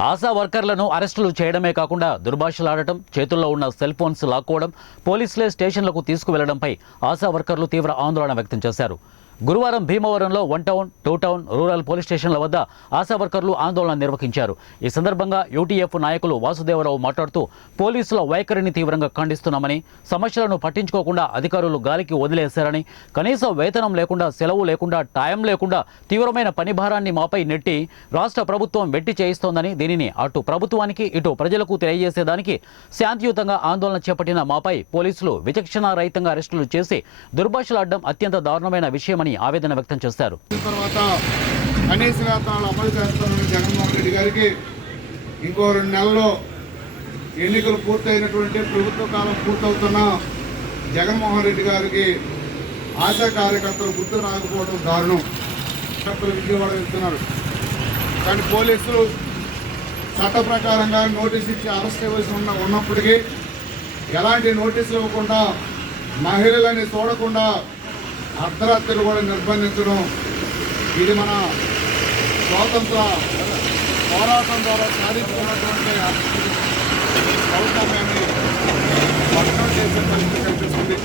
ఆశా వర్కర్లను అరెస్టులు చేయడమే కాకుండా దుర్భాషలాడటం, చేతుల్లో ఉన్న సెల్ ఫోన్స్ లాక్కోవడం, పోలీసులే స్టేషన్లకు తీసుకువెళ్లడంపై ఆశా వర్కర్లు తీవ్ర ఆందోళన వ్యక్తం చేశారు. గురువారం భీమవరంలో 1 టౌన్, 2 టౌన్, రూరల్ పోలీస్ స్టేషన్ల వద్ద ఆశా వర్కర్లు ఆందోళన నిర్వహించారు. ఈ సందర్భంగా యూటీఎఫ్ నాయకులు వాసుదేవరావు మాట్లాడుతూ పోలీసుల వైఖరిని తీవ్రంగా ఖండిస్తున్నామని, సమస్యలను పట్టించుకోకుండా అధికారులు గాలికి వదిలేశారని, కనీస వేతనం లేకుండా, సెలవు లేకుండా, టైం లేకుండా తీవ్రమైన పని భారాన్ని మాపై నెట్టి రాష్ట్ర ప్రభుత్వం వెట్టి చేయిస్తోందని, దీనిని అటు ప్రభుత్వానికి ఇటు ప్రజలకు తెలియజేసేదానికి శాంతియుతంగా ఆందోళన చేపట్టిన మాపై పోలీసులు విచక్షణారహితంగా అరెస్టులు చేసి దుర్భాషలాడడం అత్యంత దారుణమైన విషయమని ఆవేదన వ్యక్తం చేశారు. తర్వాత కనీస వేతనాలు అమలు చేస్తానని జగన్మోహన్ రెడ్డి గారికి ఇంకో 2 నెలల్లో ఎన్నికలు పూర్తయినటువంటి ప్రభుత్వ కాలం పూర్తవుతున్న జగన్మోహన్ రెడ్డి గారికి ఆశా కార్యకర్తలు గుర్తు రాకపోవడం దారుణం. విజయవాడ వెళ్తున్నారు కానీ పోలీసులు చట్ట ప్రకారంగా నోటీస్ ఇచ్చి అరెస్ట్ చేయవలసి ఉన్నప్పటికీ ఎలాంటి నోటీసులు ఇవ్వకుండా, మహిళలని చూడకుండా అర్ధరాత్రులు కూడా నిర్బంధించడం, ఇది మన స్వాతంత్ర పోరాటం ద్వారా సాధించుకున్నటువంటి సౌకర్యాన్ని భగ్నం చేసే పరిస్థితి కనిపిస్తుంది.